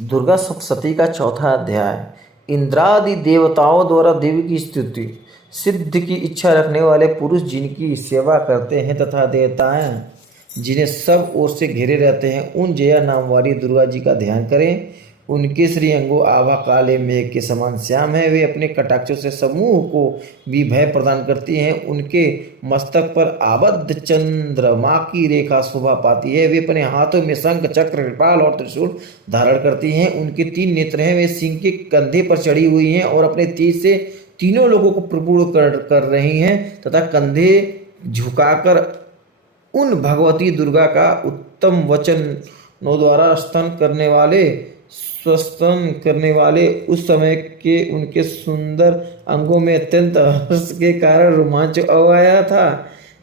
दुर्गा सप्तशती का चौथा अध्याय। इंद्रादि देवताओं द्वारा देवी की स्तुति। सिद्ध की इच्छा रखने वाले पुरुष जिनकी सेवा करते हैं तथा देवताएं जिन्हें सब ओर से घेरे रहते हैं, उन जया नाम वाली दुर्गा जी का ध्यान करें। उनके श्री अंगो आभा काले मेघ के समान श्याम है। वे अपने कटाक्षों से समूह को भी भय प्रदान करती हैं। उनके मस्तक पर आबद्ध चंद्रमा की रेखा शोभा पाती है। वे अपने हाथों में शंख, चक्र, कृपाल और त्रिशूल धारण करती हैं। उनके 3 नेत्र हैं। वे सिंह के कंधे पर चढ़ी हुई हैं और अपने तेज से तीनों लोगों को प्रपूर्ण कर रही हैं तथा कंधे झुकाकर उन भगवती दुर्गा का उत्तम वचनों द्वारा स्वस्तन करने वाले उस समय के उनके सुंदर अंगों में अत्यंत हर्ष के कारण रोमांच आया था।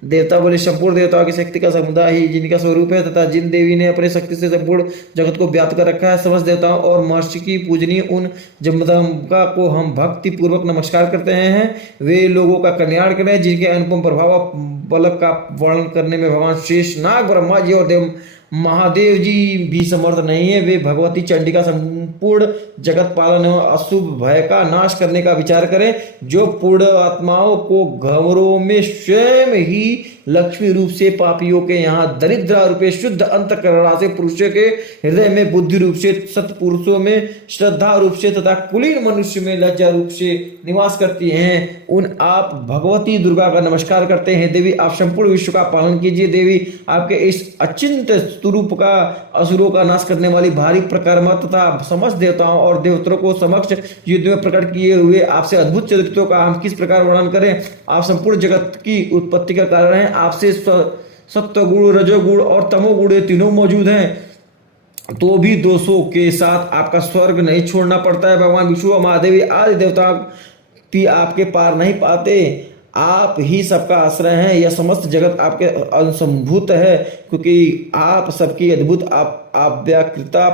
देवता बोले, संपूर्ण देवताओं की शक्ति का समुदाय ही जिनका स्वरूप है तथा जिन देवी ने अपने शक्ति से संपूर्ण जगत को व्याप्त कर रखा है, समस्त देवताओं और महर्षि की पूजनीय उन जगदम्बा को हम भक्ति पूर्वक नमस्कार करते हैं। वे लोगों का कल्याण करें जिनके अनुपम प्रभाव बल का वर्णन करने में भगवान शेष नाग, ब्रह्मा जी और देव महादेव जी भी समर्थ नहीं है। वे भगवती चंडिका संपूर्ण जगत पालन एवं अशुभ भय का नाश करने का विचार करें। जो पूर्ण आत्माओं को घरों में स्वयं ही लक्ष्मी रूप से, पापियों के यहाँ दरिद्र रूपे, शुद्ध अंतःकरण से, पुरुषों के हृदय में बुद्धि रूप से, सत्पुरुषों में श्रद्धा रूप से तथा कुलीन मनुष्य में लज्जा रूप से निवास करती हैं, उन आप भगवती दुर्गा का नमस्कार करते हैं। देवी, आप संपूर्ण विश्व का पालन कीजिए। देवी, आपके इस अचिंत्य स्वरूप का असुरों का नाश करने वाली भारी प्रकर्मा तथा समस्त देवताओं और देवताओं को समक्ष युद्ध में प्रकट किए हुए आपसे अद्भुत चरित्रों का हम किस प्रकार वर्णन करें। आप संपूर्ण जगत की उत्पत्ति का कारण हैं। आपसे सत्वगुण, रजोगुण और तमोगुण तीनों मौजूद हैं, तो भी दोषों के साथ आपका स्वर्ग नहीं छोड़ना पड़ता है। भगवान विष्णु, महादेवी आदि देवता भी आपके पार नहीं पाते। आप ही सबका आश्रय हैं। यह समस्त जगत आपके अनुसंभूत है, क्योंकि आप सबकी अद्भुत अव्याकृता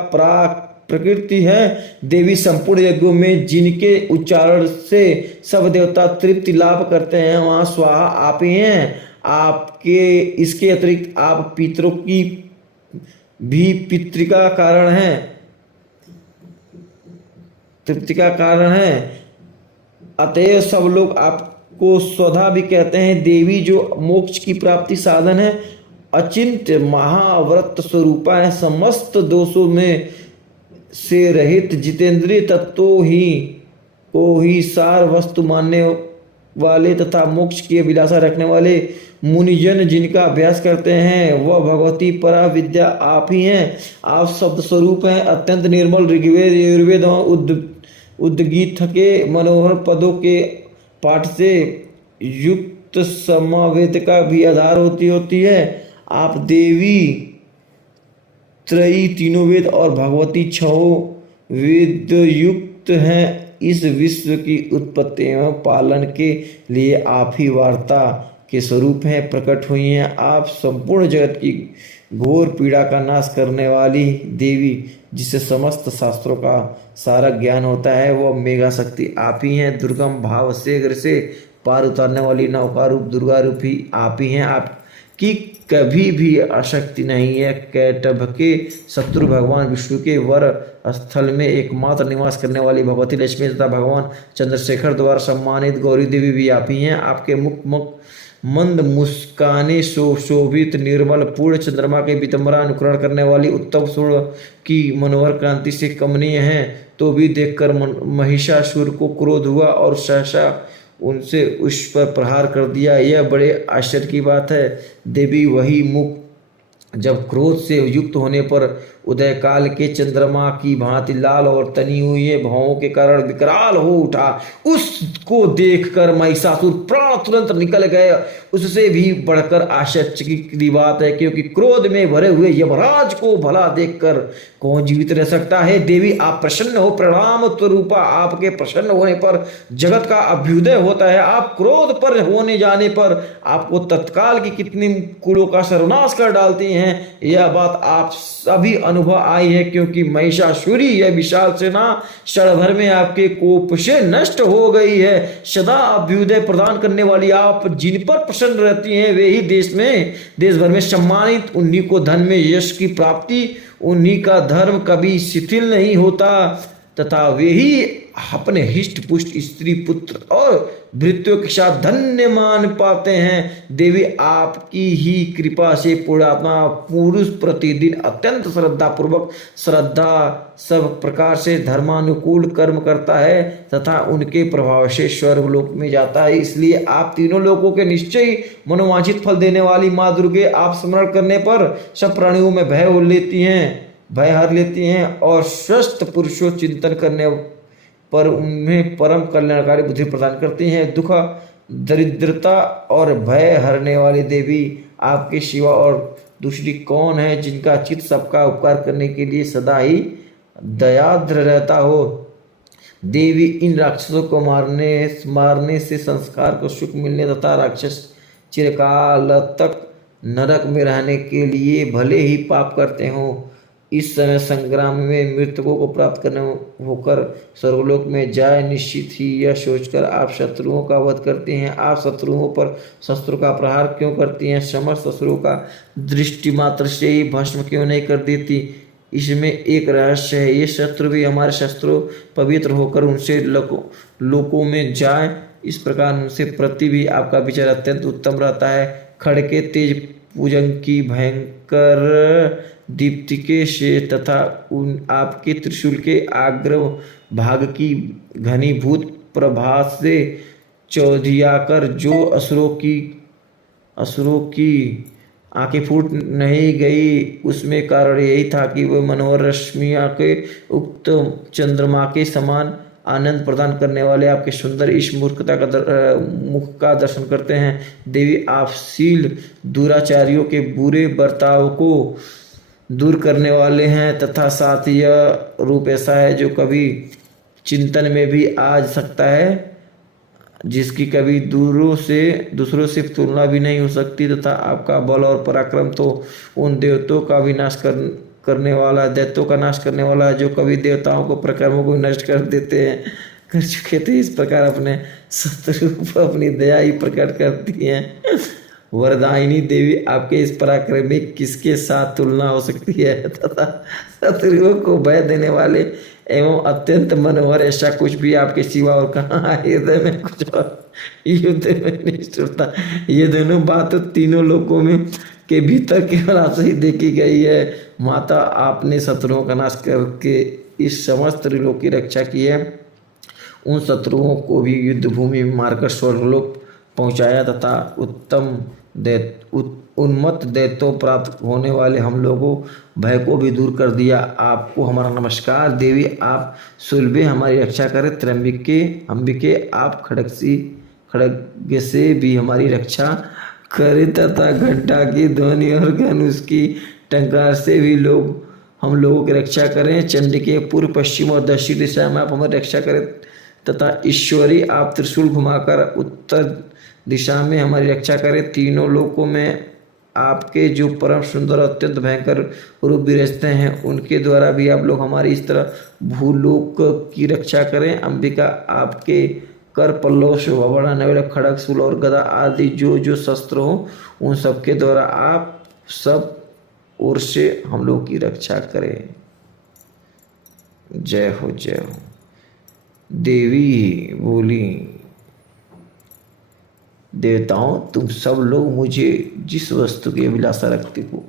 प्रकृति है। देवी, संपूर्ण यज्ञों में जिनके उच्चारण से सब देवता तृप्ति लाभ करते हैं, वहां स्वाहा आप ही हैं। आपके इसके अतिरिक्त आप पितरों की भी पितृका कारण हैं, तृप्ति का कारण है। अतएव सब लोग आपको स्वधा भी कहते हैं। देवी, जो मोक्ष की प्राप्ति साधन है, अचिंत्य महाव्रत स्वरूपा है, समस्त दोषों में से रहित जितेंद्रिय तत्वों को ही सार वस्तु मानने वाले तथा मोक्ष की अभिलाषा रखने वाले मुनिजन जिनका अभ्यास करते हैं, वह भगवती परा विद्या आप ही हैं। आप शब्द स्वरूप हैं, अत्यंत निर्मल। ऋग्वेद, यजुर्वेद और उद्गीत के मनोहर पदों के पाठ से युक्त समावेद का भी आधार होती है। आप देवी त्रयी, तीनों वेद और भगवती 6 वेद युक्त हैं। इस विश्व की उत्पत्ति एवं पालन के लिए आप ही वार्ता के स्वरूप हैं, प्रकट हुई हैं। आप संपूर्ण जगत की घोर पीड़ा का नाश करने वाली देवी, जिसे समस्त शास्त्रों का सारा ज्ञान होता है, वह मेघा शक्ति आप ही हैं। दुर्गम भाव से पार उतारने वाली नौका रूप दुर्गा रूप ही आप ही हैं। आपकी कभी भी आसक्ति नहीं है। कैटभ के शत्रु भगवान विष्णु के वर स्थल में एकमात्र निवास करने वाली भगवती लक्ष्मी तथा भगवान चंद्रशेखर द्वारा सम्मानित गौरी देवी भी आप ही हैं। आपके मुख मंद मुस्काने शोभित निर्मल पूर्ण चंद्रमा के वितंबरा अनुकरण करने वाली उत्तम सूर्य की मनोहर क्रांति से कमनीय हैं, तो भी देखकर महिषासुर को क्रोध हुआ और सहसा उनसे उस पर प्रहार कर दिया। यह बड़े आश्चर्य की बात है। देवी, वही मुख जब क्रोध से युक्त होने पर उदय काल के चंद्रमा की भांति लाल और तनी हुई भावों के कारण विकराल हो उठा। उसको देखकर महिषासुर प्राण तुरंत निकल गए। उससे भी बढ़कर आश्चर्य की बात है, क्योंकि क्रोध में भरे हुए यमराज को भला देखकर कौन जीवित रह सकता है। देवी, आप प्रसन्न हो। प्रणाम स्वरूपा, आपके प्रसन्न होने पर जगत का अभ्युदय होता है। आप क्रोध पर होने जाने पर आपको तत्काल की कितनी कुलों का सर्वनाश कर डालती हैं। यह बात आप सभी अनुभव आई है, क्योंकि महिषासुरी यह विशाल सेना क्षण भर में आपके कोप से नष्ट हो गई है। सदा अभ्युदय प्रदान करने वाली आप जिन पर प्रसन्न रहती हैं वे ही देश भर में सम्मानित, उन्हीं को धन में यश की प्राप्ति, उन्हीं का धर्म कभी शिथिल नहीं होता तथा वे ही अपने हिष्ट पुष्ट स्त्री पुत्र और भृत्यों के साथ धन्य मान पाते हैं। देवी आपकी ही कृपा से पुण्यात्मा पुरुष प्रतिदिन अत्यंत श्रद्धा पूर्वक सब प्रकार से धर्मानुकूल कर्म करता है तथा उनके प्रभाव से स्वर्गलोक में जाता है। इसलिए आप तीनों लोगों के निश्चय ही मनोवांछित फल देने वाली माँ दुर्गे आप स्मरण करने पर सब प्राणियों में भय हर लेती हैं और स्वस्थ पुरुषों चिंतन करने पर उन्हें परम कल्याणकारी बुद्धि प्रदान करती हैं। दुख दरिद्रता और भय हरने वाली देवी आपके सिवा और दूसरी कौन है जिनका चित्त सबका उपकार करने के लिए सदा ही दयाद्र रहता हो। देवी इन राक्षसों को मारने से संस्कार को सुख मिलने तथा राक्षस चिरकाल तक नरक में रहने के लिए भले ही पाप करते हों, इस समय संग्राम में मृतकों को प्राप्त करने होकर स्वर्गलोक में जाए। निश्चित ही यह सोचकर आप शत्रुओं का वध करती हैं। आप शत्रुओं पर शस्त्रों का प्रहार क्यों करती हैं? समस्त शत्रुओं का दृष्टि मात्र से ही भस्म क्यों नहीं कर देती? इसमें एक रहस्य है। ये शत्रु भी हमारे शस्त्रों पवित्र होकर उनसे लोकों में जाए, इस प्रकार उनसे प्रति भी आपका विचार अत्यंत उत्तम रहता है। खड़के तेज पूजन की भयंकर दीप्तिके से तथा उन आपके त्रिशूल के आग्रह भाग की घनीभूत प्रभास से चौधियाकर जो असुरों की आंखें फूट नहीं गई, उसमें कारण यही था कि वे मनोहर रश्मिया के उक्त चंद्रमा के समान आनंद प्रदान करने वाले आपके सुंदर इस मुख का दर्शन करते हैं। देवी आप शील दुराचारियों के बुरे बर्ताव को दूर करने वाले हैं तथा साथ यह रूप ऐसा है जो कभी चिंतन में भी आ सकता है, जिसकी कभी दूसरों से तुलना भी नहीं हो सकती तथा आपका बल और पराक्रम तो उन दैत्यों का नाश करने वाला है जो कभी देवताओं को प्रकर्मों को नष्ट कर चुके थे। इस प्रकार अपने शत्रु पर अपनी दया ही प्रकट करती हैं। वरदायिनी देवी आपके इस पराक्रम में किसके साथ तुलना हो सकती है तथा शत्रुओं को भय देने वाले एवं अत्यंत मनोहर ऐसा कुछ भी आपके सिवा और कहाँ? हृदय में कुछ और युद्ध में निष्ठुरता, ये दोनों बात तीनों लोकों में के भीतर केवल आपसे ही देखी गई है। माता आपने शत्रुओं का नाश करके इस समस्त त्रिलोक की रक्षा की है। उन शत्रुओं को भी युद्ध भूमि में मारकर स्वर्गलोक पहुंचाया तथा उन्मत्त दैत्यों प्राप्त होने वाले हम लोगों भय को भी दूर कर दिया। आपको हमारा नमस्कार। देवी आप सुलभे हमारी रक्षा करें। त्रंबिके अंबिके आप खड्ग से भी हमारी रक्षा करें तथा घंटा की ध्वनि और धनुष की टंकार से भी हम लोगों की रक्षा करें। चंडिके पूर्व पश्चिम और दक्षिण दिशा में आप हमारी रक्षा करें तथा ईश्वरी आप त्रिशूल घुमाकर उत्तर दिशा में हमारी रक्षा करें। तीनों लोकों में आपके जो परम सुंदर अत्यंत भयंकर रूप विराजते हैं उनके द्वारा भी आप लोग हमारी इस तरह भूलोक की रक्षा करें। अंबिका आपके कर पल्लव शोभा बढ़ाने वाले खड़ग शूल और गदा आदि जो शस्त्र हो उन सबके द्वारा आप सब ओर से हम लोग की रक्षा करें। जय हो जय हो। देवी बोली, देवताओं तुम सब लोग मुझे जिस वस्तु की अभिलाषा रखते हो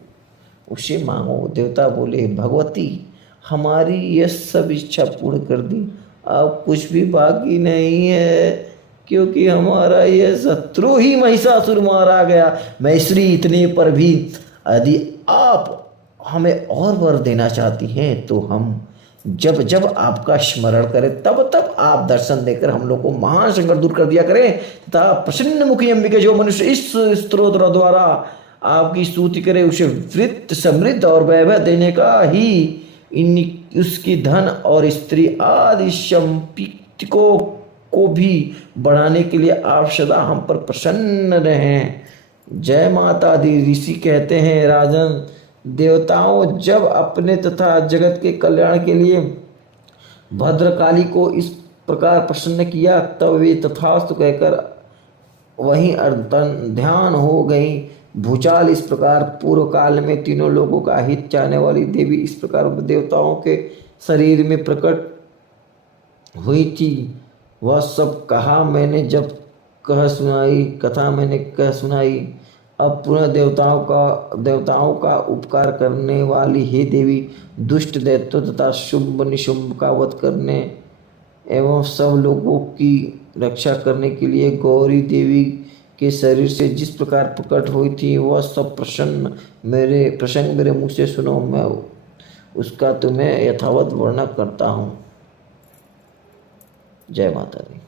उसे मांगो। देवता बोले, भगवती हमारी यह सब इच्छा पूर्ण कर दी, अब कुछ भी बाकी नहीं है, क्योंकि हमारा यह शत्रु ही महिषासुर मारा गया। मैश्री इतने पर भी यदि आप हमें और वर देना चाहती हैं तो हम जब जब आपका स्मरण करें तब तब आप दर्शन देकर हम लोग को महान संकट दूर कर दिया करें तथा प्रसन्न मुखी अंबिका जो मनुष्य इस स्तोत्र द्वारा आपकी स्तुति करे उसे वृत्त समृद्ध और वैभव देने का ही उसकी धन और स्त्री आदि संपत्तियों को भी बढ़ाने के लिए आप सदा हम पर प्रसन्न रहें। जय माता दी। ऋषि कहते हैं, राजन देवताओं जब अपने तथा जगत के कल्याण के लिए भद्रकाली को इस प्रकार प्रसन्न किया, तब वे तथास्तु कहकर वहीं ध्यान हो गई। भूचाल इस प्रकार पूर्व काल में तीनों लोगों का हित चाहने वाली देवी इस प्रकार देवताओं के शरीर में प्रकट हुई थी। वह सब कहा मैंने जब कथा मैंने कह सुनाई। अब पुनः देवताओं का उपकार करने वाली हे देवी, दुष्ट दैत्यों तथा शुंभ निशुंभ का वध करने एवं सब लोगों की रक्षा करने के लिए गौरी देवी के शरीर से जिस प्रकार प्रकट हुई थी, वह सब प्रसंग मेरे मुँह से सुनो। मैं उसका तुम्हें यथावत वर्णन करता हूँ। जय माता दी।